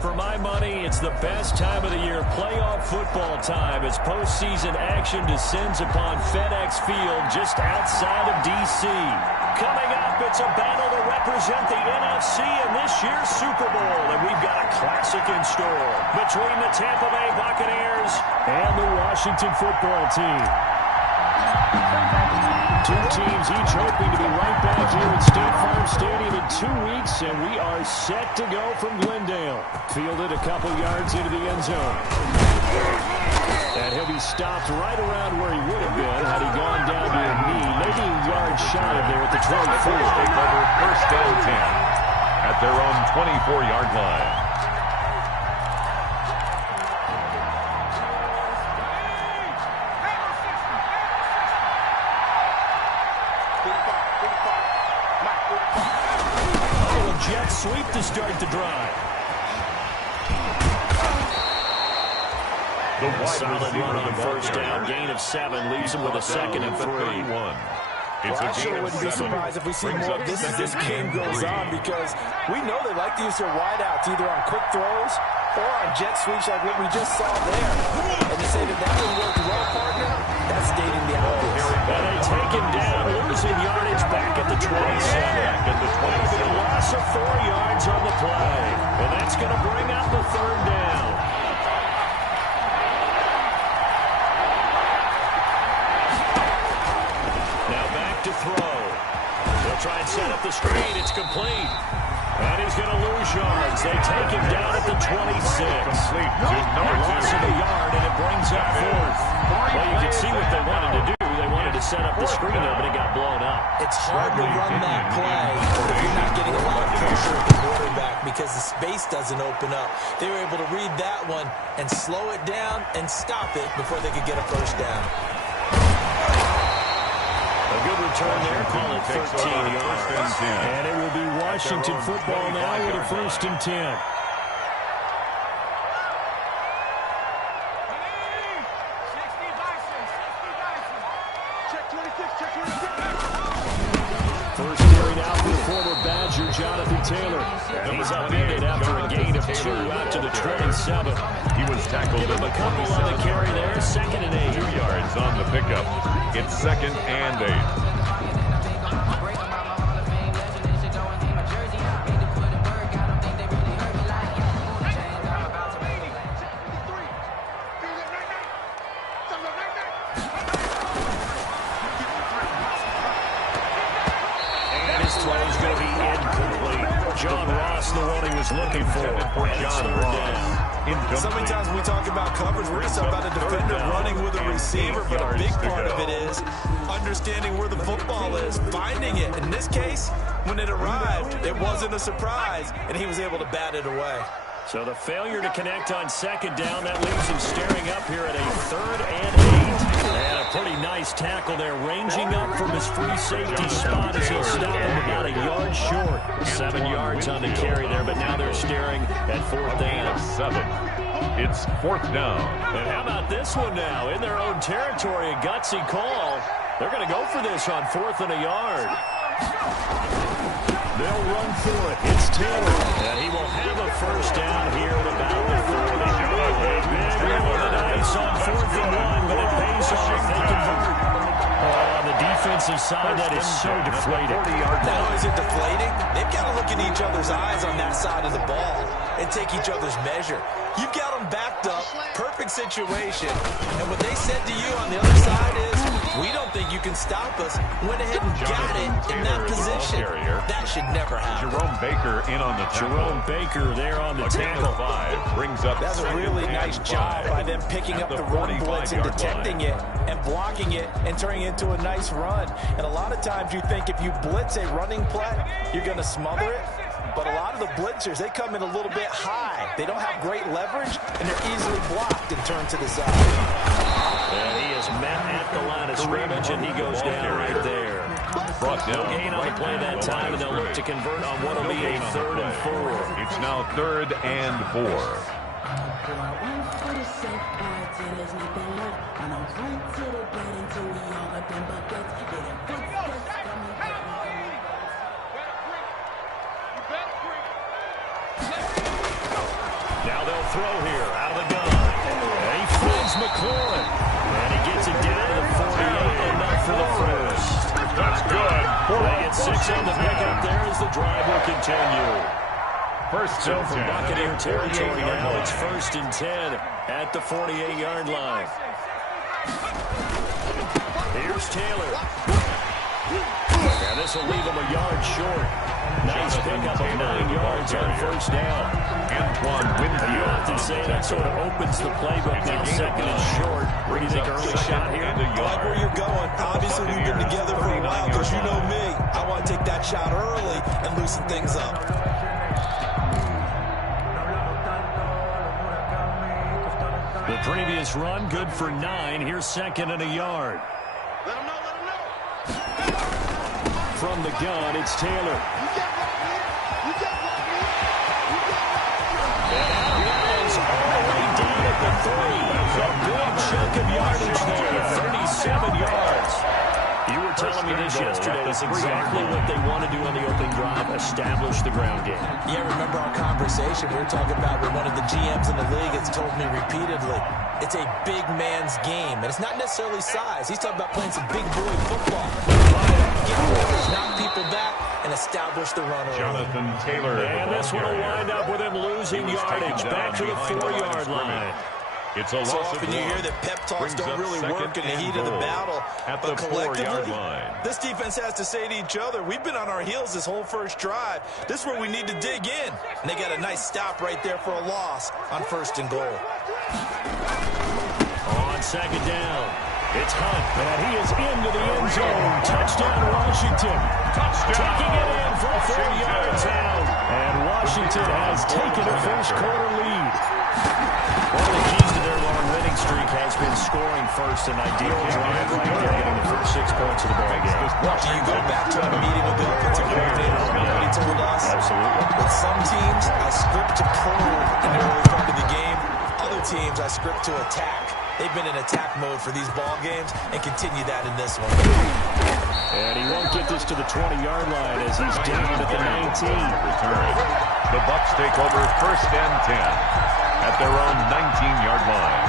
For my money, it's the best time of the year, playoff football time, as postseason action descends upon FedEx Field just outside of D.C. Coming up, it's a battle to represent the NFC in this year's Super Bowl, and we've got a classic in store between the Tampa Bay Buccaneers and the Washington football team. Two teams each hoping to be right back here at State Farm Stadium in 2 weeks, and we are set to go from Glendale. Fielded a couple yards into the end zone. And he'll be stopped right around where he would have been had he gone down to a knee, maybe a yard shy of there at the 24. Take over first down 10 at their own 24-yard line. Jet sweep to start the drive. Solid run on first down. Gain of 7 leaves him with a 2nd and 3. Well, I sure wouldn't be surprised if we see more of this as this game goes on, because we know they like to use their wideouts either on quick throws or on jet sweeps like what we just saw there. And to say that that would work well, partner, that's stating the obvious. And they take him down, losing yardage back at the 27. A loss of 4 yards on the play. And that's going to bring out the 3rd down. Now back to throw. They'll try and set up the screen. It's complete. And he's going to lose yards. They take him down at the 26. Complete to number 2. Loss of a yard, and it brings up 4th. Well, you can see what they wanted to do. They wanted to set up the screen there, but it got blown up. It's hard to run that play if you're not getting a lot of pressure at the quarterback because the space doesn't open up. They were able to read that one and slow it down and stop it before they could get a first down. A good return there, call it 13 yards. And it will be Washington football now with a 1st and 10. First carried out for former Badger Jonathan Taylor. He's upended after a gain of 2 out to the 27. He was tackled. Give him a couple on the carry there, 2nd and 8. 2 yards on the pickup. It's 2nd and 8. John Ross, the one he was looking for. John Ross. So many times when we talk about coverage, we're just talking about a defender running with a receiver, but a big part of it is understanding where the football is, finding it. In this case, when it arrived, it wasn't a surprise, and he was able to bat it away. So the failure to connect on 2nd down, that leaves him staring up here at a 3rd and 8. And a pretty nice tackle there, ranging up from his free safety spot as he'll stop him about a yard short. 7 yards on the carry there, but now they're staring at 4th down. 7. It's 4th down. And how about this one now? In their own territory, a gutsy call. They're going to go for this on 4th and a yard. They'll run for it. It's Taylor. And he will have a first down here at about the 40. Big roll of the dice on 4th and 1, but it pays off. They convert. On the defensive side, that is so deflating. Not only is it deflating, they've got to look in each other's eyes on that side of the ball and take each other's measure. You've got them backed up, perfect situation, and what they said to you on the other side is, we don't think you can stop us. Went ahead and got it in that position. That should never happen. Jerome Baker in on the tackle. Jerome Baker there on the tackle. 5 brings up. That's a really nice job by them picking up the run blitz and detecting it and blocking it and turning it into a nice run. And a lot of times you think if you blitz a running play, you're going to smother it. But a lot of the blitzers, they come in a little bit high. They don't have great leverage, and they're easily blocked and turned to the side. And he is met at the line of scrimmage, and he goes down right there. No gain on the play that time, and they'll look to convert on what will be a 3rd and 4. It's now 3rd and 4. Now they'll throw here out of the gun. And he finds McLaurin. And he gets it down to the 48, enough for the first. That's good. They get 6 on the pickup there as the drive will continue. So for Buccaneer territory now, it's 1st and 10 at the 48-yard line. Here's Taylor. And this will leave him a yard short. Nice pickup of 9 yards on 1st down. You often say that sort of opens the playbook. Now 2nd and short. Where do you think early shot here? I like where you're going. Obviously, we've been together for a while because you know me. I want to take that shot early and loosen things up. The previous run, good for 9. Here's 2nd and a yard. Let him know. From the gun, it's Taylor. You get blocked me. And out of bounds all the way down at the 3. A big chunk of yardage there, 37 yards. You were telling me this yesterday. That's exactly what they want to do on the opening drive, establish the ground game. Yeah, remember our conversation we were talking about with one of the GMs in the league has told me repeatedly, it's a big man's game, and it's not necessarily size. He's talking about playing some big boy football. Get orders, knock people back, and establish the run early. Jonathan Taylor. And this one will wind up with him losing yardage back to the 4-yard line. It's a loss So of often you hear that pep talks don't really work in the heat of the battle, but collectively, this defense has to say to each other, we've been on our heels this whole first drive. This is where we need to dig in. And they got a nice stop right there for a loss on 1st and goal. On 2nd down, it's Hunt, and he is into the end zone. Touchdown, Washington. Taking it in from 4 yards out. And Washington has taken a first-quarter lead. One of the keys to their long winning streak has been scoring first, an ideal drive right there, getting the first 6 points of the ball game. Do you go back to a meeting with the offensive coordinator? What he told us? Absolutely. With some teams, I script to probe in the early part of the game. Other teams, I script to attack. They've been in attack mode for these ball games and continue that in this one. And he won't get this to the 20-yard line as he's down at the 19. The Bucs take over 1st and 10 at their own 19-yard line.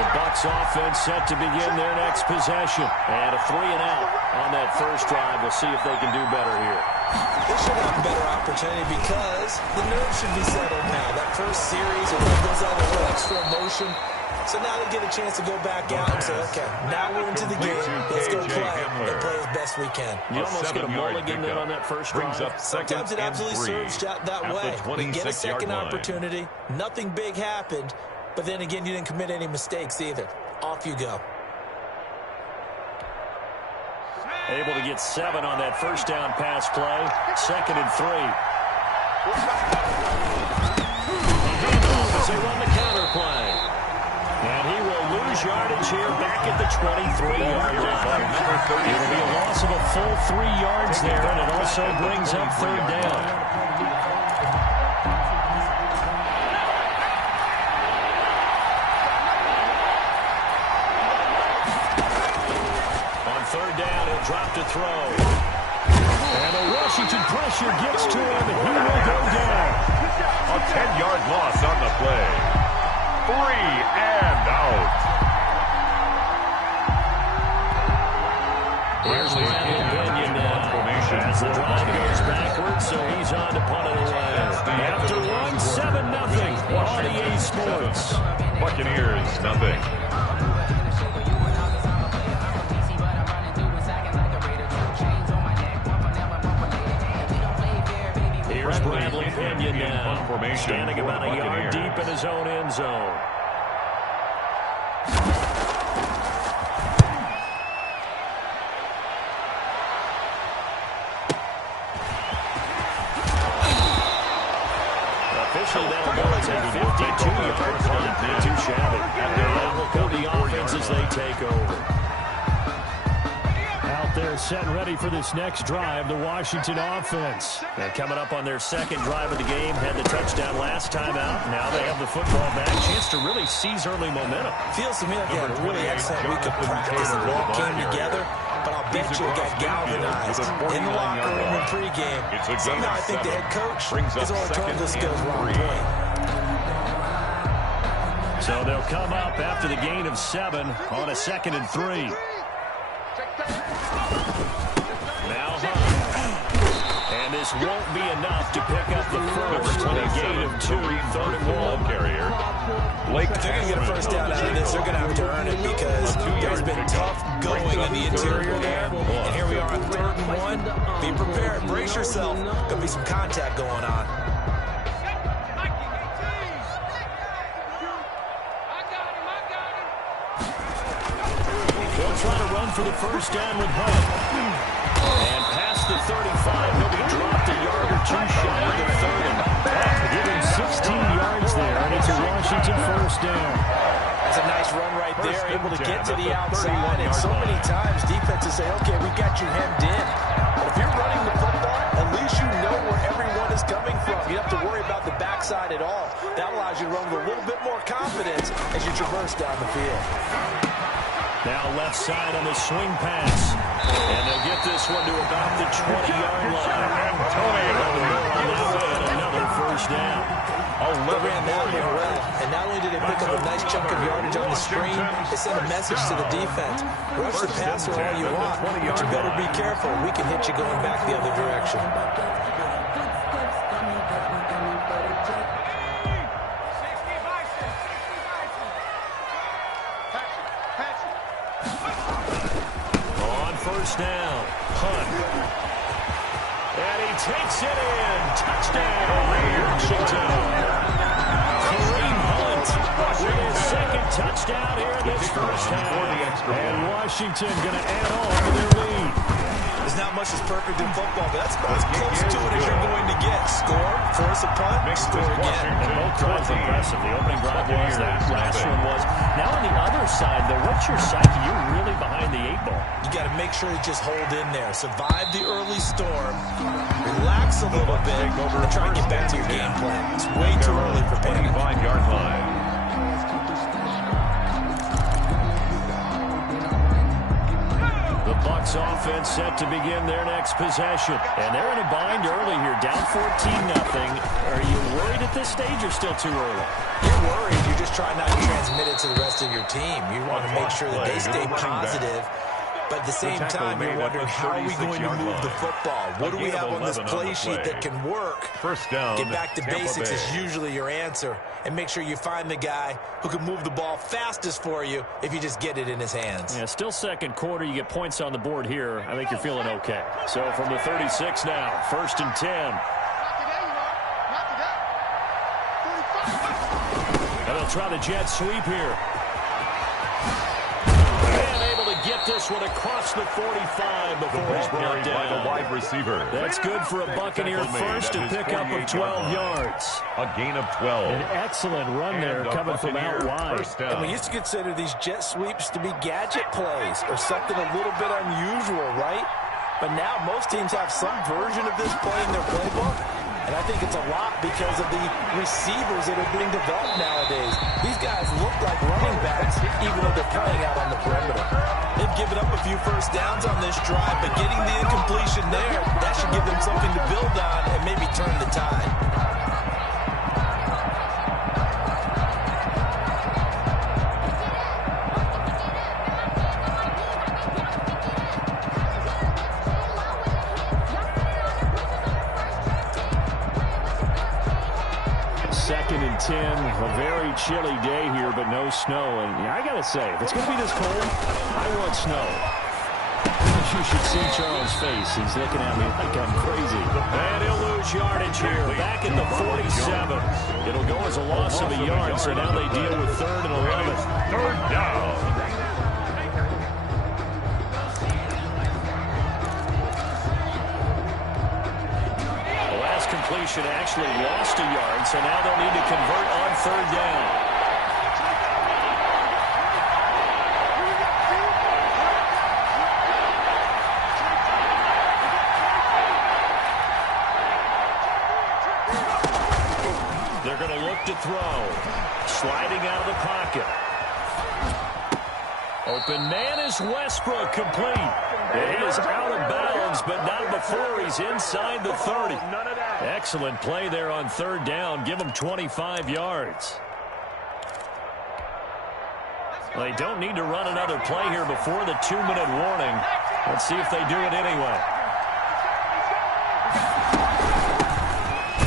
The Bucs offense set to begin their next possession. And a 3-and-out on that first drive. We'll see if they can do better here. They should have a better opportunity because the nerves should be settled now. That first series, it goes out a little extra emotion. So now they get a chance to go back out and say, okay, now we're into the game. Let's go play and play as best we can. You almost get a mulligan there on that first drive. Sometimes it absolutely serves that way. We get a second opportunity. Nothing big happened. But then again, you didn't commit any mistakes either. Off you go. Able to get 7 on that first down pass play. 2nd and 3. As they run the counter play. And he will lose yardage here back at the 23-yard line. It'll be a loss of a full 3 yards there, and it also brings up 3rd down. On 3rd down, he'll drop to throw. And the Washington pressure gets to him, and he will go down. A 10-yard loss on the play. 3 and out. Here's Madden now. As the drive goes backwards, so he's on to punt it away. After one, 7-0 on EA Sports. Buccaneers, nothing. Here's Bradley Pinion now, standing about a yard deep in his own end zone. Officially, that'll go as a 52-yard punt. Not too shabby. At their level, go the offense as they take over. Out there set and ready for this next drive, the Washington offense. They're coming up on their 2nd drive of the game. Had the touchdown last time out. Now they have the football back. Chance to really seize early momentum. Feels to me like they had a really excellent week of practice. The all came together, but I'll bet you it got galvanized in the locker room and pregame. Somehow I think the head coach has only told this goes wrong point. So they'll come up after the gain of 7 on a 2nd and 3. Now and this won't be enough to pick up the first on a gain of 2, 3rd and 1. Carrier. Blake, if they're going to get a first down out of this, they're going to have to earn it because there's been tough going in the interior there. And here we are on 3rd and 1. Be prepared. Brace yourself. Going to be some contact going on. They'll try to run for the first down with Hunt. And past the 35, he'll be dropped a yard or 2 shy of the 30. Give him 16 yards there, and it's a Washington first down. That's a nice run right there, able to get to the outside. And so many times defenses say, okay, we got you hemmed in. But if you're running the football, at least you know where everyone is coming from. You don't have to worry about the backside at all. That allows you to run with a little bit more confidence as you traverse down the field. Now left side on the swing pass. And they'll get this one to about the 20-yard line. Another first down. They ran that one well. And not only did they pick up a nice chunk of yardage on the screen, they sent a message to the defense. Rush the passer all you want, but you better be careful. We can hit you going back the other direction. First down, Hunt. And he takes it in. Touchdown, Washington. Kareem Hunt with his 2nd touchdown here in this first half. And Washington going to add on to their lead. There's not much that's perfect in football, but that's about as close to it as you're going to get. Score, force a punt, score again. And both drives impressive. The opening drive was, that last one was. Now on the other side, though, what's your psyche? You're really behind the 8 ball. You got to make sure you just hold in there. Survive the early storm. Relax a little bit and try and get back to your game plan. It's way too early for panic. 25-yard line. The Bucs offense set to begin their next possession. And they're in a bind early here, down 14-0. Are you worried at this stage or still too early? You're worried. You're just trying not to transmit it to the rest of your team. You want to make sure that they stay positive. But at the same time, you're wondering, how are we going to move the football? What do we have on this play sheet that can work? First down, get back to basics is usually your answer. And make sure you find the guy who can move the ball fastest for you if you just get it in his hands. Yeah, still 2nd quarter. You get points on the board here. I think you're feeling okay. So from the 36 now, 1st and 10. And they'll try the jet sweep here. Get this one across the 45 before he's brought down. By the wide receiver. That's good for a Buccaneer first to pick up of 12 yards. A gain of 12. An excellent run there coming from out wide. And we used to consider these jet sweeps to be gadget plays or something a little bit unusual, right? But now most teams have some version of this play in their playbook. And I think it's a lot because of the receivers that are being developed nowadays. These guys look like running backs, even though they're playing out on the perimeter. They've given up a few first downs on this drive, but getting the incompletion there, that should give them something to build on and maybe turn the tide. And 10, a very chilly day here, but no snow. And yeah, I got to say, if it's going to be this cold, I want snow. You should see Charles' face. He's looking at me like I'm crazy. And he'll lose yardage here, back at the 47. It'll go as a loss of a yard, so now they deal with 3rd and 11. 3rd down. Completion actually lost a yard, so now they'll need to convert on 3rd down. They're going to look to throw. Sliding out of the pocket. Open man is Westbrook, complete. It is out of bounds, but not before he's inside the 30. Excellent play there on 3rd down. Give him 25 yards. Well, they don't need to run another play here before the 2-minute warning. Let's see if they do it anyway.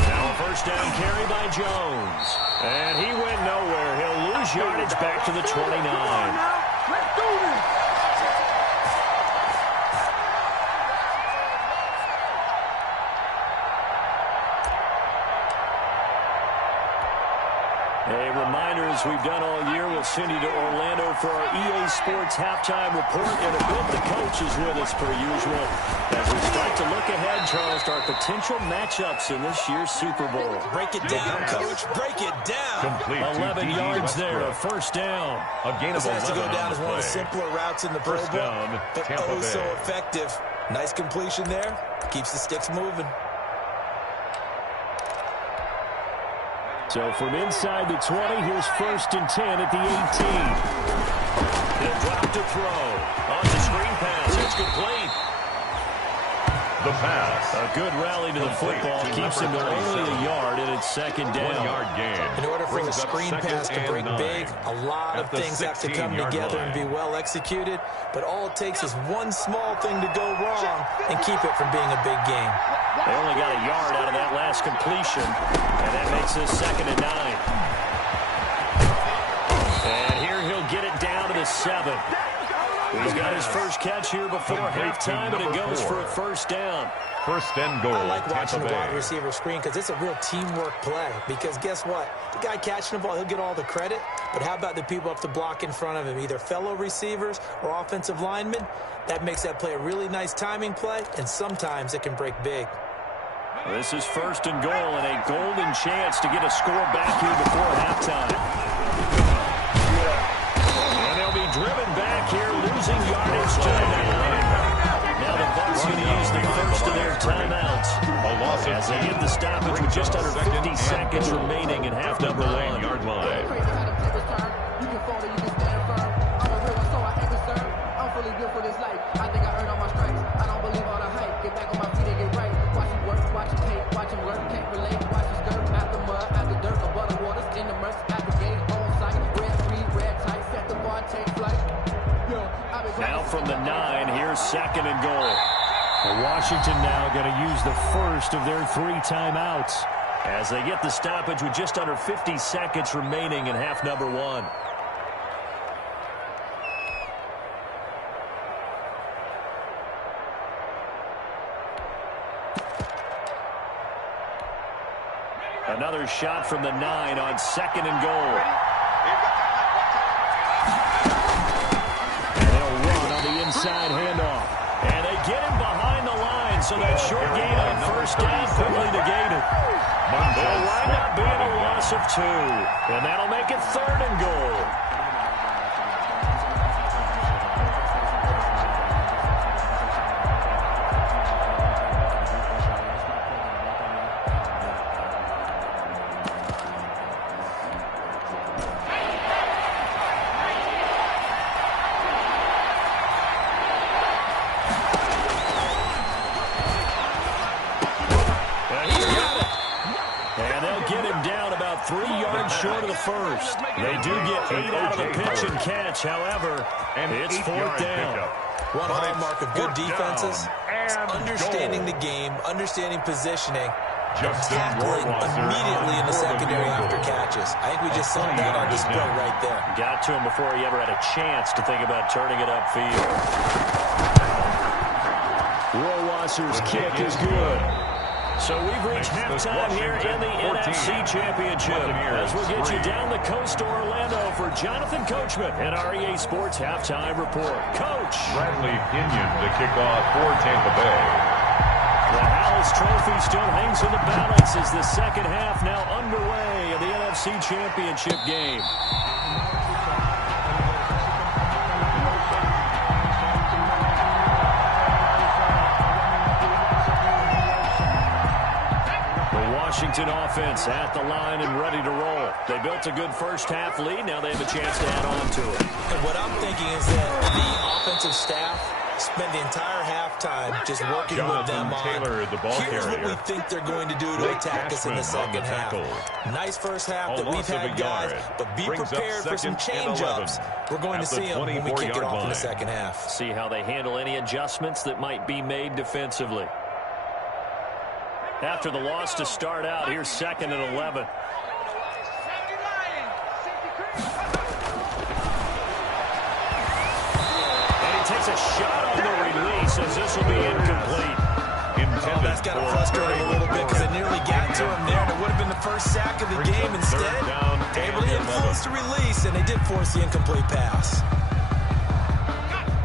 Now a first down carry by Jones. And he went nowhere. He'll lose yardage back to the 29. Let's do this. A reminder, as we've done all year, we'll send you to Orlando for our EA Sports halftime report. In a bit, the coach is with us per usual as we start to look ahead, Charles, to our potential matchups in this year's Super Bowl. Break it down, Coach. Break it down. Complete 11 yards there, a first down. A gain of This has to 11 go down on as the one of the play. simpler routes in the Pro First Bowl, down, but Tampa oh so Bay. effective. Nice completion there. Keeps the sticks moving. So from inside the 20, here's 1st and 10 at the 18. He'll drop to throw. On the screen pass, it's complete. The pass. A good rally to the football keeps him to only a yard, and it's 2nd down. 1 yard gain. In order for the Brings up screen 2nd pass to and break 9. big, a lot of At the things have to come 16-yard together line. and be well executed. But all it takes is one small thing to go wrong and keep it from being a big game. They only got a yard out of that last completion, and that makes this 2nd and 9. And here he'll get it down to the 7. He's got his first catch here before halftime, and it goes for a first down. First and goal. I like watching Tampa the wide Bay. receiver screen because it's a real teamwork play. Because guess what? The guy catching the ball, he'll get all the credit. But how about the people up the block in front of him, either fellow receivers or offensive linemen? That makes that play a really nice timing play, and sometimes it can break big. This is 1st and goal, and a golden chance to get a score back here before halftime. And they'll be driven back here, losing yardage to the 9. Now the Bucs going to use the first of their timeouts A loss of as they get the stoppage with just under 50 seconds remaining in half number 1. 9-yard line. Crazy how them tables turn. You can fall or you can stand firm. I'm a real one, so I ain't concerned. I'm fully built for this life. I think I earned all my stripes. I don't believe all the hype. Get back on my feet and get right. Watch him work, watch him hate, watch him work. Can't relate, watch him skirt. Out the mud, out the dirt, above the waters, in the murks, at the gate, on site. Red 3, red tight, set the bar, take flight. Now from the 9, here's 2nd and goal. Washington now going to use the first of their 3 timeouts as they get the stoppage with just under 50 seconds remaining in half number 1. Another shot from the 9 on 2nd and goal. And they'll run on the inside handoff. And they get him behind the line, so that short gain on first down quickly negated. It'll wind up being a loss of 2. And that'll make it 3rd and goal. about 3 yards short of the first. They do get 8 out of the pitch and catch. However, it's 4th down. One hallmark of good defenses is understanding the game, understanding positioning, and tackling immediately in the secondary after catches. I think we just saw that on display right there. Got to him before he ever had a chance to think about turning it upfield. Rohrwasser's kick is good. So we've reached halftime here in the NFC Championship as we'll get you down the coast to Orlando for Jonathan Coachman and our EA Sports Halftime Report. Coach. Bradley Pinion to kick off for Tampa Bay. The Howells Trophy still hangs in the balance as the second half now underway of the NFC Championship game. Washington offense at the line and ready to roll. They built a good first half lead. Now they have a chance to add on to it. And what I'm thinking is that the offensive staff Spend the entire halftime just working with them on. Taylor, the ball Here's carrier. what we think they're going to do to attack us in the second half. Nice first half that we've had, guys, but be prepared for some change-ups. We're going to see them when we kick it off in the second half. See how they handle any adjustments that might be made defensively. After the loss to start out, here's 2nd and 11. Takes a shot on the release as this will be incomplete. Oh, that's got to frustrate him a little bit because it nearly got to him there, and it would have been the first sack of the game. Instead, able to influence the release, and they did force the incomplete pass.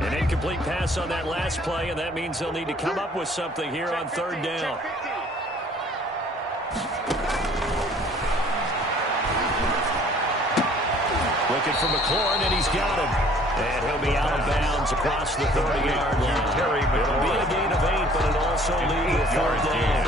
An incomplete pass on that last play, and that means they'll need to come up with something here on 3rd down. Looking for McLaurin, and he's got him. And he'll be out of bounds across the 30-yard line. It'll be a gain of 8, but it'll also lead to a 4th down.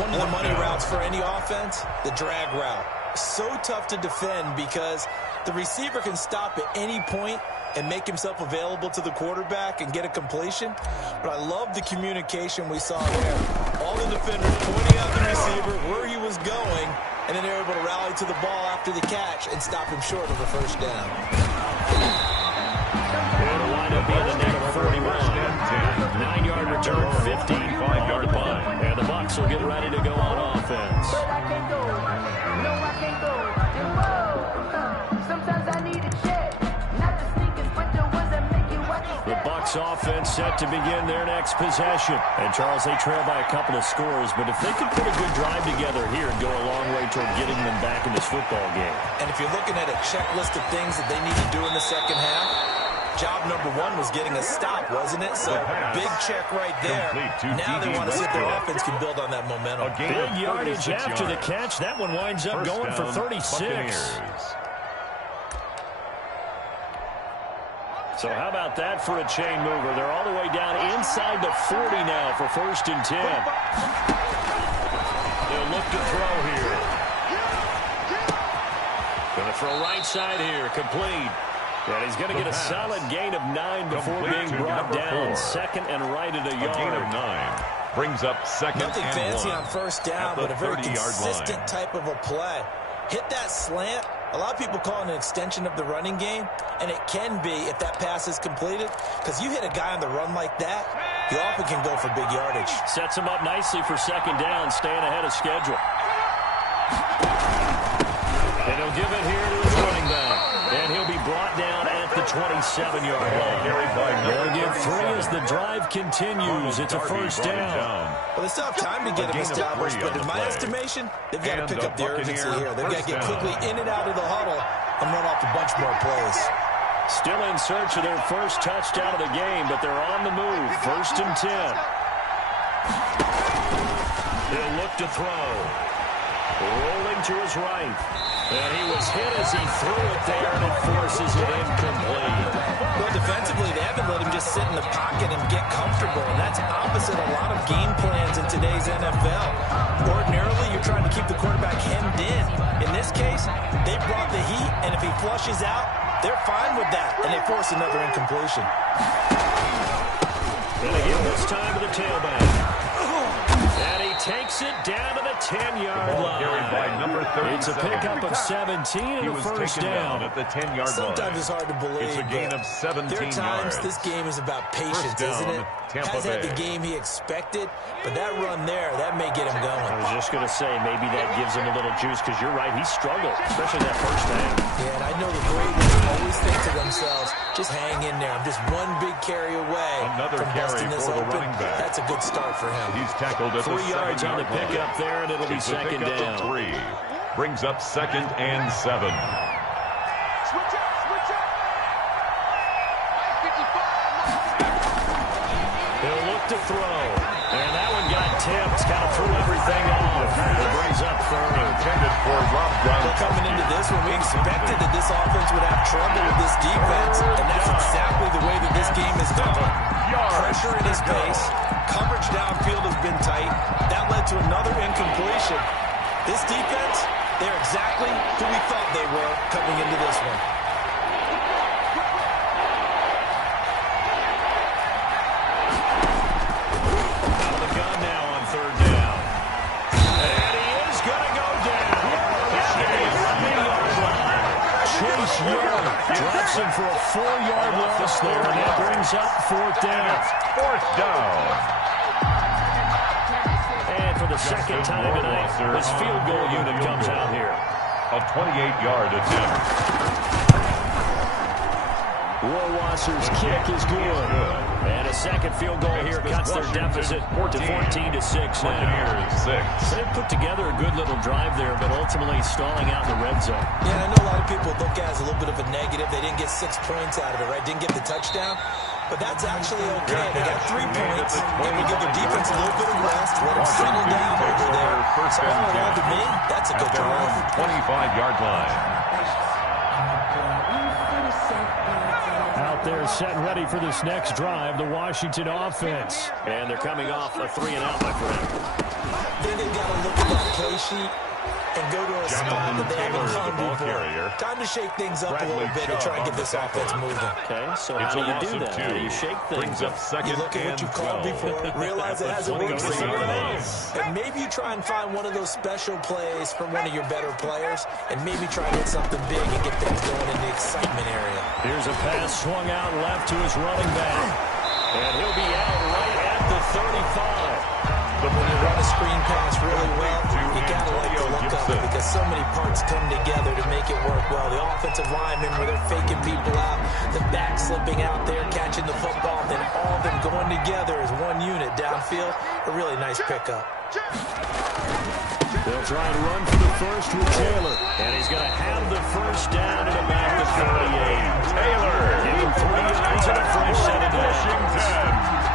One of the money routes for any offense, the drag route. So tough to defend because the receiver can stop at any point and make himself available to the quarterback and get a completion. But I love the communication we saw there. All the defenders pointing out the receiver where he was going, and then they're able to rally to the ball after the catch and stop him short of a 1st down. It'll wind up being a negative 41. 9-yard return, 55-yard punt. And the Bucs will get ready to go on offense. But I can't go. No, I can't go. And whoa, sometimes I need a check. Not the sneakers, but the ones that make you watch it. The Bucs offense set to begin their next possession. And, Charles, they trail by a couple of scores, but if they could put a good drive together here and go a long way toward getting them back in this football game. And if you're looking at a checklist of things that they need to do in the second half, job number 1 was getting a stop, wasn't it? So big check right there. Now they want to see if their offense can build on that momentum. Big yardage after the catch. That one winds up going for 36. So how about that for a chain mover? They're all the way down inside the 40 now for 1st and 10. They'll look to throw here. Going to throw right side here. Complete. And he's going to get a solid gain of 9 before being brought down. 2nd and right at a yard. A gain of 9 brings up 2nd Nothing and fancy 1 on 1st down, but a very consistent type of a play. Hit that slant. A lot of people call it an extension of the running game, and it can be if that pass is completed, because you hit a guy on the run like that, he often can go for big yardage. Sets him up nicely for 2nd down, staying ahead of schedule. And he'll give it here to his running back. And he'll be brought down at the 27-yard line. They'll give 3 as the drive continues. It's a 1st down. Well, they still have time to get him established, but in my estimation, they've got to pick up the urgency here. They've got to get quickly in and out of the huddle and run off a bunch more plays. Still in search of their first touchdown of the game, but they're on the move. 1st and 10. He'll look to throw. Rolling to his right. And he was hit as he threw it there, and it forces it incomplete. Well, defensively, they haven't let him just sit in the pocket and get comfortable, and that's opposite a lot of game plans in today's NFL. Ordinarily, you're trying to keep the quarterback hemmed in. In this case, they brought the heat, and if he flushes out, they're fine with that, and they force another incompletion. And again, this time to the tailback. And he takes it down to the 10-yard line. It's a pickup of 17 and a 1st down. At the 10-yard line. Sometimes it's hard to believe. It's a gain of 17 there are times yards. this game is about patience, isn't it? Has had the game he expected, but that run there, that may get him going. I was just going to say, maybe that gives him a little juice, because you're right, he struggled, especially that 1st half. Yeah, and I know the great ones always think to themselves, just hang in there. I'm just one big carry away Another from carry busting this for the open. running back. That's a good start for him. He's tackled at 3 yards on the pickup there, and it'll be 2nd down. 3 brings up 2nd and 7. He'll look to throw, and that one got tipped, kind of threw everything off. It brings up 3rd. Intended for Rob Brown. Coming into this one, we expected that this offense would have trouble with this defense, and that's exactly the way that this game has gone. Pressure in his face, coverage downfield has been tight. That led to another incompletion. This defense, they're exactly who we thought they were coming into this one. Young drops him for a 4-yard loss there, and that brings up 4th down. 4th down. And for the second time tonight, this field goal unit comes out here. A 28-yard attempt. Rohrwasser's kick is good. And a second field goal here cuts their deficit to 14-6 now. They've put together a good little drive there, but ultimately stalling out in the red zone. Yeah, and I know a lot of people look at it as a little bit of a negative. They didn't get 6 points out of it, right? Didn't get the touchdown. But that's actually okay. They got 3 points. And we give the defense a little bit of rest. Let them settle down over there. So all in all, to me, that's a good drive. 25-yard line. Out there set and ready for this next drive, the Washington offense. And they're coming off a 3-and-out, my friend. I think they've got to look at that play sheet and go to a spot that they haven't come before. Time to shake things up a little bit to try and get this offense moving. Okay, so how do you do that? How do you shake things up? You look at what you called before, realize it hasn't worked for some of those. And maybe you try and find one of those special plays from one of your better players, and maybe try to hit something big and get things going in the excitement area. Here's a pass swung out left to his running back. And he'll be out right at the 35. When you run a screen pass really well, you got to like the look of it because so many parts come together to make it work well. The offensive linemen where they're faking people out, the back slipping out there, catching the football, then all of them going together as one unit downfield. A really nice pickup. They'll try and run for the first with Taylor. And he's going to have the first down at about the 38. Taylor. Give him 3 yards and a fresh set of downs.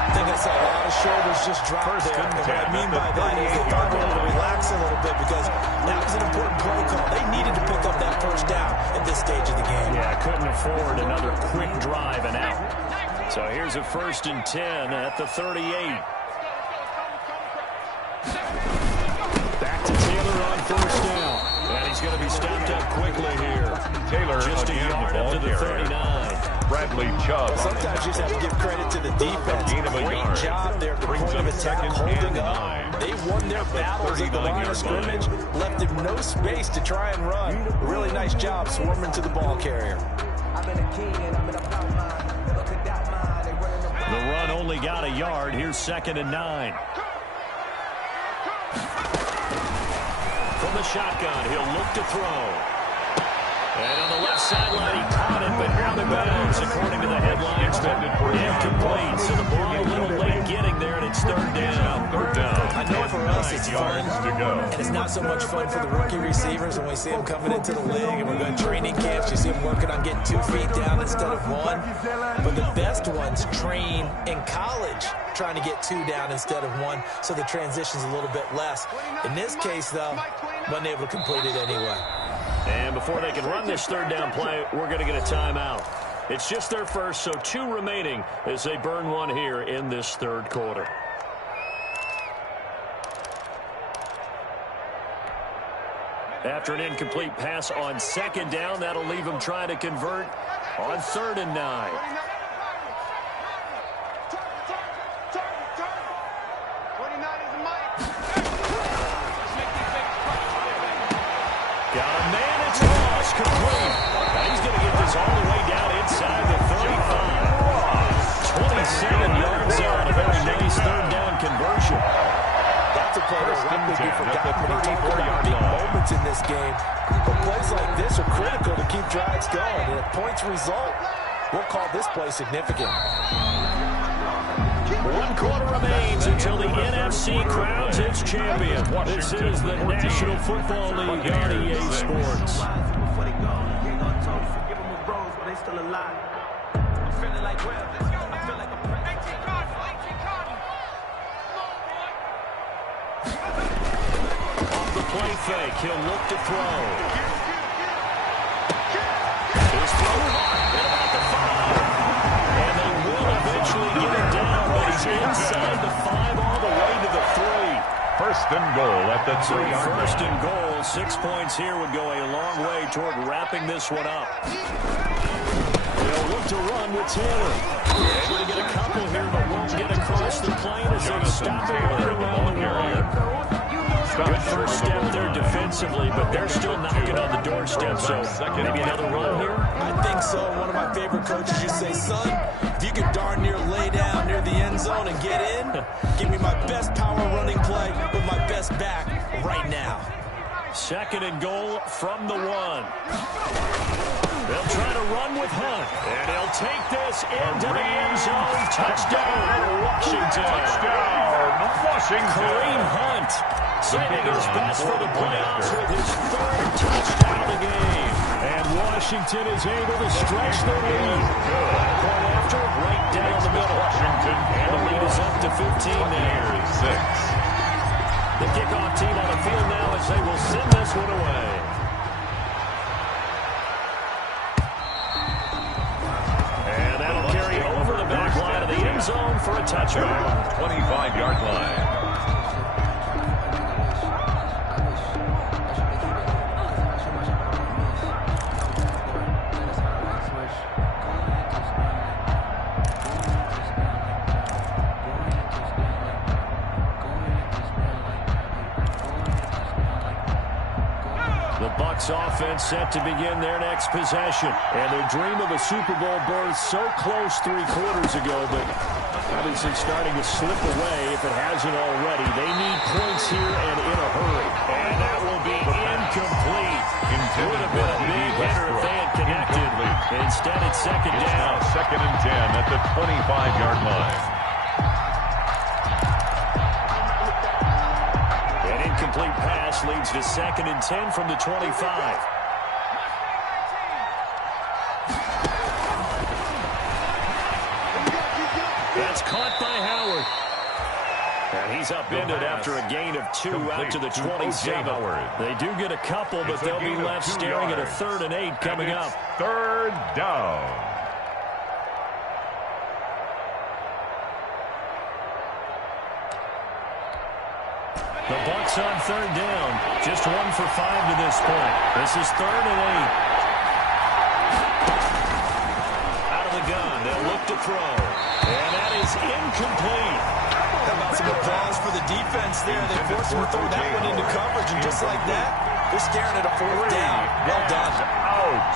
I think I saw a lot of shoulders just drop there. And what I mean by that is they thought they were to relax a little bit because that was an important play call. They needed to pick up that first down at this stage of the game. Yeah, couldn't afford another quick drive and out. So here's a 1st and 10 at the 38. Back to Taylor on 1st down. And he's going to be stopped up quickly here. Taylor just a yard up to the 39. Bradley Chubb. Sometimes you just have to give credit to the defense. Great job there at the point of attack, holding up. They won their battles at the line of scrimmage, left him no space to try and run. A really nice job swarming to the ball carrier. The run only got a yard. Here's 2nd and 9. From the shotgun, he'll look to throw. And on the left sideline, he caught it, but out of bounds, according to the headlines. Incomplete, so the ball a little late getting there, and it's 3rd down. 3rd down. I know for us it's fun, and it's not so much fun for the rookie receivers when we see them coming into the league, and we're going to training camps. You see them working on getting 2 feet down instead of 1. But the best ones train in college, trying to get 2 down instead of 1, so the transition's a little bit less. In this case, though, wasn't able to complete it anyway. And before they can run this 3rd down play, we're going to get a timeout. It's just their first, so 2 remaining as they burn one here in this 3rd quarter. After an incomplete pass on 2nd down, that'll leave them trying to convert on 3rd and 9. Got a man, it's Ross, complete. Now he's going to get this all the way down inside the 35. 27 yards there on a very nice 3rd down conversion. That's a play that likely be forgotten when you talk about big moments in this game. But plays like this are critical to keep drives going. And if points result, we'll call this play significant. 1 quarter remains until the NFC crowns its champion. This is the National Football League on EA Sports. Off the play fake, he'll look to throw. He's thrown at about the 5. And they will eventually get it down, but he's inside the 5 all the way to the 3. 1st and goal at the 3-yard line. 1st and goal, 6 points here would go a long way toward wrapping this one up. They'll look to run with Taylor. Able to get a couple here, but won't get across the plane as they stop it right around the wall. Good first step there defensively, but they're still knocking on the doorstep, so maybe another run here. so. One of my favorite coaches just say, son, if you can darn near lay down near the end zone and get in, give me my best power running play with my best back right now. 2nd and goal from the 1. They'll try to run with Hunt, and he'll take this into the end zone. Touchdown, Washington. Touchdown, Washington. Kareem Hunt saving his best for the playoffs with his 3rd touchdown of the game. And Washington is able to stretch their lead. Point after, right down the middle. Washington. And the lead is up to 15 now. 6. The kickoff team on the field now as they will send this one away. And that'll carry over the back line of the end zone for a touchdown. 25-yard line. Offense set to begin their next possession. And their dream of a Super Bowl berth so close 3 quarters ago, but obviously starting to slip away if it hasn't already. They need points here and in a hurry. And that will be incomplete. Would have been a big hitter if they had connected. Instead, it's 2nd down. 2nd and 10 at the 25-yard line. Incomplete pass leads to 2nd and 10 from the 25. That's caught by Howard. And he's upended after a gain of 2 out to the 27. They do get a couple, but they'll be left staring at a 3rd and 8 coming up. 3rd down. The Bucs on 3rd down. Just 1 for 5 to this point. This is 3rd and 8. Out of the gun. They'll look to throw. And that is incomplete. How about some applause for the defense there? They forced him to throw that one into coverage, and just like that, they're staring at a 4th down. Well done. Out.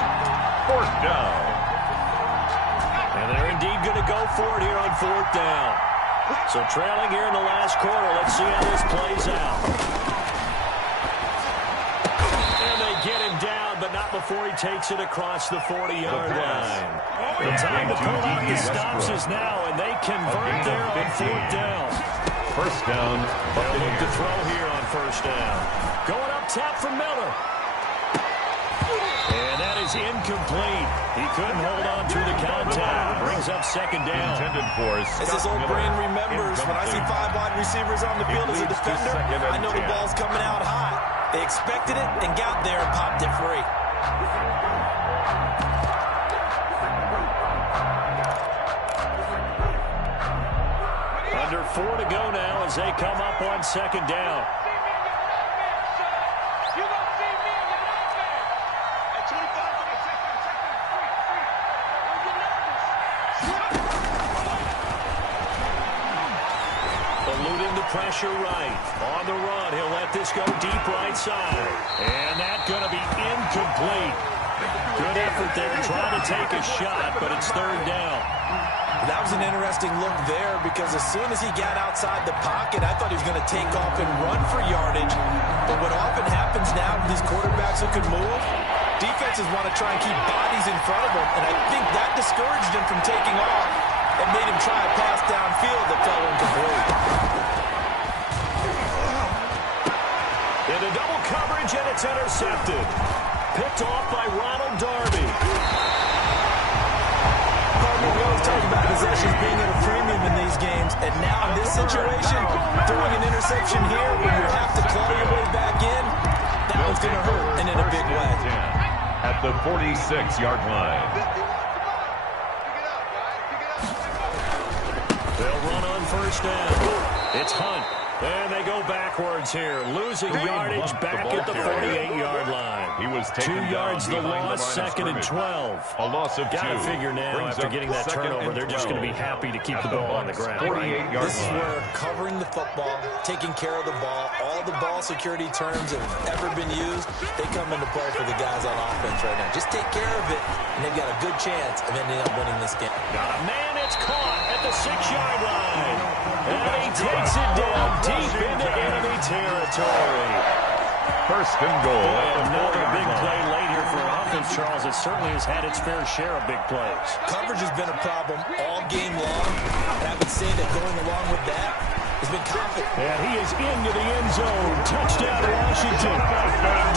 4th down. And they're indeed going to go for it here on 4th down. So trailing here in the last quarter. Let's see how this plays out. And they get him down, but not before he takes it across the 40-yard line. The time to pull out the stops is now, and they convert there on 4th down. 1st down. They'll look to throw here on 1st down. Going up top for Miller. And that is incomplete. He couldn't hold on to the contact. Brings up 2nd down. Intended for As his old brain remembers, when I see 5 wide receivers on the field as a defender, I know the ball's coming out high. They expected it and got there and popped it free. Under 4 to go now as they come up on 2nd down. Eluding the pressure right. On the run, he'll let this go deep right side. And that's going to be incomplete. Good effort there trying to take a shot, but it's 3rd down. That was an interesting look there because as soon as he got outside the pocket, I thought he was going to take off and run for yardage. But what often happens now with these quarterbacks who can move, defenses want to try and keep bodies in front of them, and I think that discouraged him from taking off and made him try a pass downfield that fell incomplete. Into double coverage, and it's intercepted. Picked off by Ronald Darby. We always talk about possessions being at a premium in these games, and now in this situation, throwing an interception here where you have to claw your way back in, that one's going to hurt, and in a big way. At the 46-yard line. They'll run on 1st down. It's Hunt. And they go backwards here, losing yardage back at the 48-yard line. He was 2 yards the loss, second and 12. A loss of 2. Got to figure now, after getting that turnover, they're just going to be happy to keep the ball on the ground. 48-yard line. This is where covering the football, taking care of the ball, all the ball security terms that have ever been used, they come into play for the guys on offense right now. Just take care of it, and they've got a good chance of ending up winning this game. Got a man, it's caught at the 6-yard line. And he takes it down deep into enemy territory. First and goal. Another big play late here for offense, Charles. It certainly has had its fair share of big plays. Coverage has been a problem all game long, and I would say that going along with that has been confident. And he is into the end zone. Touchdown, Washington.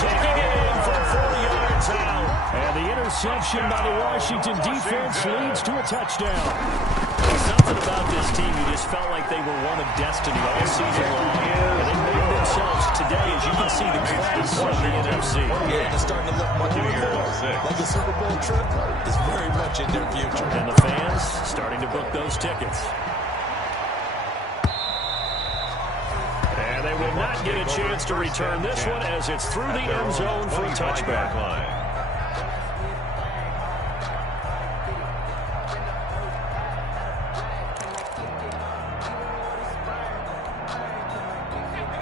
Taking it in for 4 yards out. And the interception by the Washington defense leads to a touchdown. Something about this team, you just felt like they were one of destiny all season long. And they made themselves today, as you can see, the class of the NFC. Yeah, and it's starting to look much more like the Super Bowl trip is very much in their future. And the fans starting to book those tickets. And they will not get a chance to return this one as it's through the end zone for a touchback.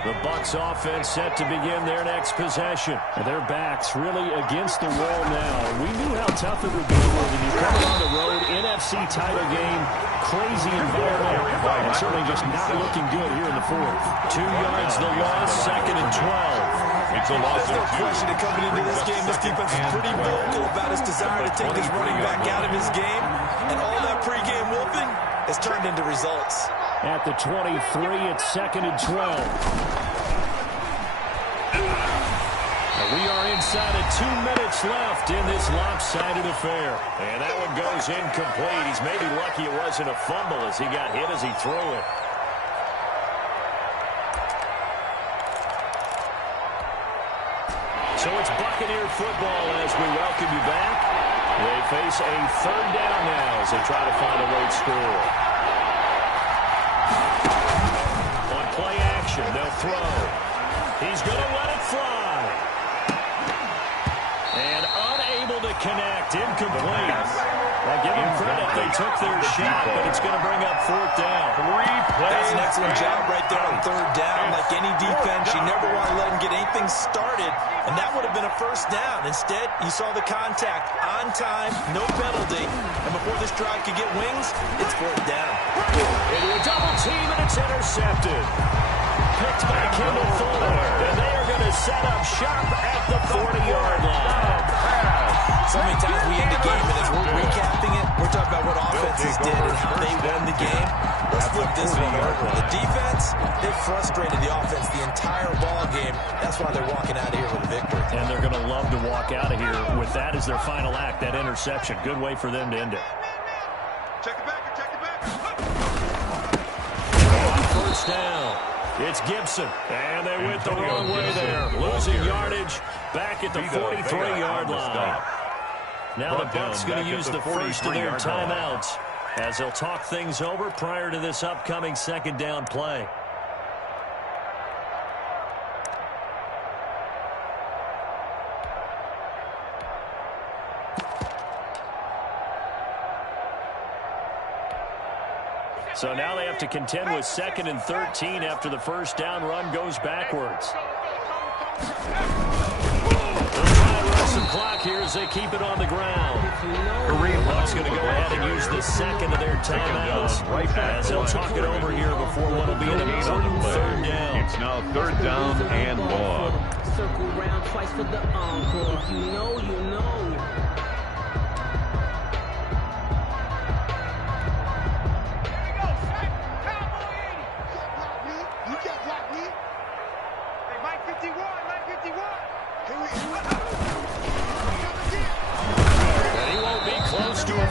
The Bucs offense set to begin their next possession. And their backs really against the wall now. We knew how tough it would be when you come on the road, NFC title game, crazy environment, and certainly just not looking good here in the fourth. 2 yards the loss, second and 12. It's a loss. There's no question that coming into this game, this defense is pretty vocal about his desire to take his running back out of his game. And all that pregame whooping has turned into results. At the 23, it's second and 12. And we are inside of 2 minutes left in this lopsided affair. And that one goes incomplete. He's maybe lucky it wasn't a fumble as he got hit as he threw it. So it's Buccaneer football as we welcome you back. They face a third down now as they try to find a late score. On play action, they'll throw. He's going to let it fly. And unable to connect, incomplete. Well, give them credit, they took their shot, but it's going to bring up fourth down. That's an excellent job right there on third down. Like any defense, you never want to let them get anything started, and that would have been a first down. Instead, you saw the contact on time, no penalty, and before this drive could get wings, it's fourth down. Into a double team, and it's intercepted. Picked by Kendall Fuller, and they are going to set up shop at the 40-yard line. So many times we end the game, and as we're recapping it, we're talking about what offenses did and how they won the game. Let's flip this one over. The defense, they frustrated the offense the entire ball game. That's why they're walking out of here with a victory. And they're going to love to walk out of here with that as their final act, that interception. Good way for them to end it. Check it back, check it back. First down. It's Gibson, and they went the wrong way there. Losing yardage back at the 43-yard line. Now the Bucs going to use the first of their timeouts as they'll talk things over prior to this upcoming second down play. So now they have to contend with second and 13 after the first down run goes backwards. They'll try to rush some clock here as they keep it on the ground. Bucs going to go ahead and use the second of their timeouts as they'll talk it over here before what will be an important third down. It's now third down and long. Circle round twice for the encore. If you know, you know.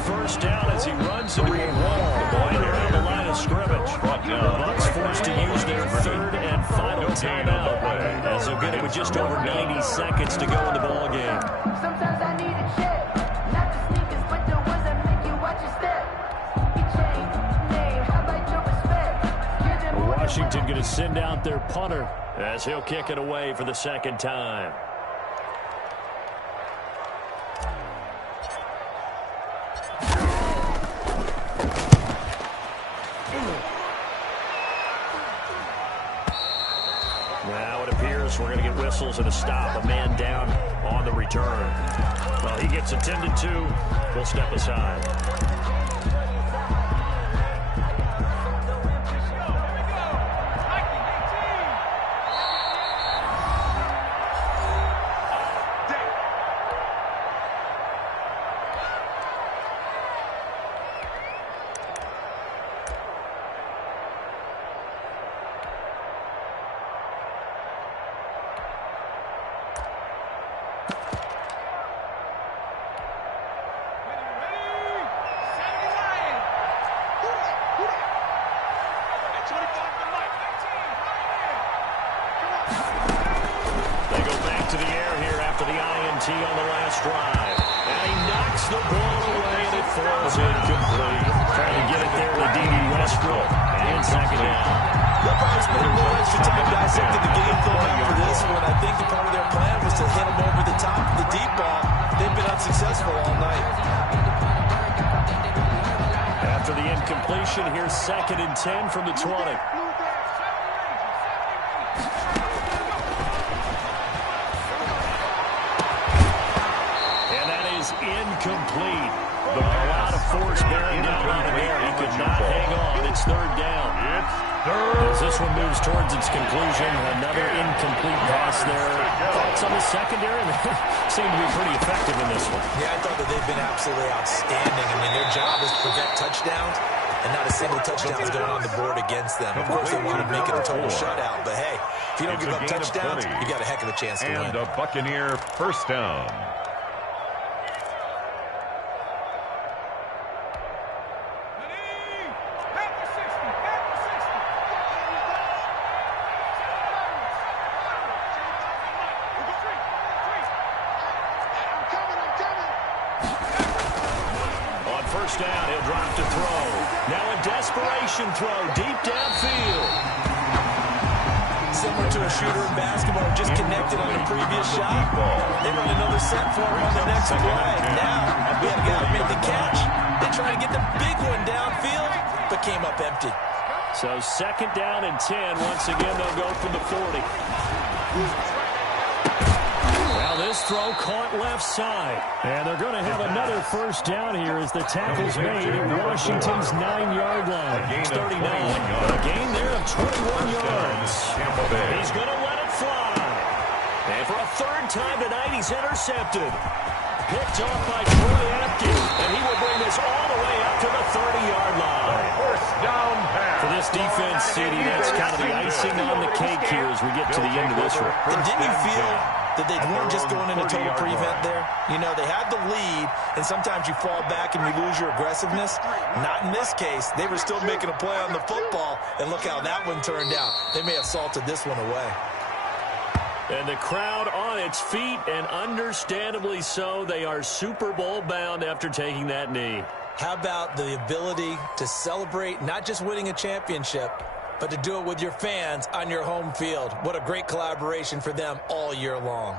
First down as he runs into a wall going around the line of scrimmage. The Bucs forced to use their third and final timeout as they'll get it with just over 90 seconds to go in the ball game. Sometimes I need a check, not the sneakers, but the ones that make you watch your step. You change name, how about your respect? Washington going to send out their punter as he'll kick it away for the second time. Now it appears we're going to get whistles and a stop. A man down on the return. Well, he gets attended to. We'll step aside. To the air here after the INT on the last drive. And he knocks the ball away, and it falls incomplete. Trying to get it there to D.D. Westbrook. And second down. They'll probably spend a little extra time dissecting the game film after this one. I think the part of their plan was to hit them over the top of the deep ball. They've been unsuccessful all night. After the incompletion, here's 2nd and 10 from the 20. Incomplete. A lot of force bearing down on him there. He could not hang on. It's 3rd down. As this one moves towards its conclusion, another incomplete pass there. Thoughts on the secondary? They seem to be pretty effective in this one. Yeah, I thought that they've been absolutely outstanding. I mean, their job is to prevent touchdowns, and not a single touchdown is going on the board against them. Of course, they want to make it a total shutout, but hey, if you don't give up touchdowns, you got a heck of a chance to win. And a Buccaneer first down. Down, he'll drop to throw. Now a desperation throw deep downfield. Similar to a shooter in basketball, just connected on the previous shot. They run another set for him on the next play. Now, we have a guy who made the catch. They try to get the big one downfield, but came up empty. So 2nd down and 10. Once again, they'll go from the 40. This throw caught left side. And they're going to have another first down here as the tackle's made at Washington's 9-yard line. It's 39. A gain there of 21 yards. He's going to let it fly. And for a 3rd time tonight, he's intercepted. Picked off by Troy Apke. And he will bring this all the way up to the 30-yard line. First down pass. For this defense, CD, that's kind of the icing on the cake here as we get to the end of this one. And didn't you feel that they weren't just going into total prevent there? You know, they had the lead, and sometimes you fall back and you lose your aggressiveness. Not in this case. They were still making a play on the football, and look how that one turned out. They may have salted this one away. And the crowd on its feet, and understandably so. They are Super Bowl bound after taking that knee. How about the ability to celebrate not just winning a championship, but to do it with your fans on your home field? What a great collaboration for them all year long.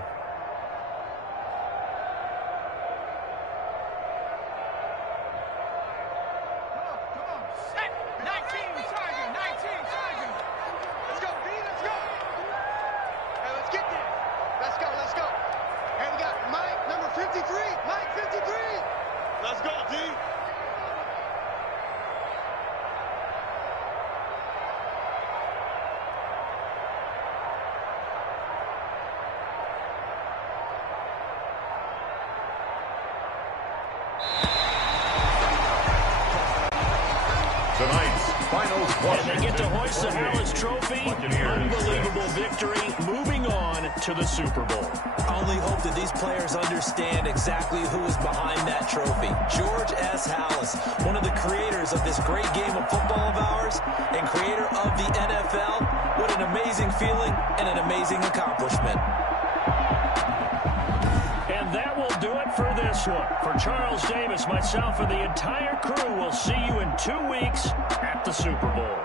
And they get to hoist the Hallis Trophy. Unbelievable victory. Moving on to the Super Bowl. Only hope that these players understand exactly who is behind that trophy. George S. Hallis, one of the creators of this great game of football of ours and creator of the NFL. What an amazing feeling and an amazing accomplishment. And that will do it for this one. For Charles Davis, myself, and the entire crew, we'll see you in 2 weeks at the Super Bowl.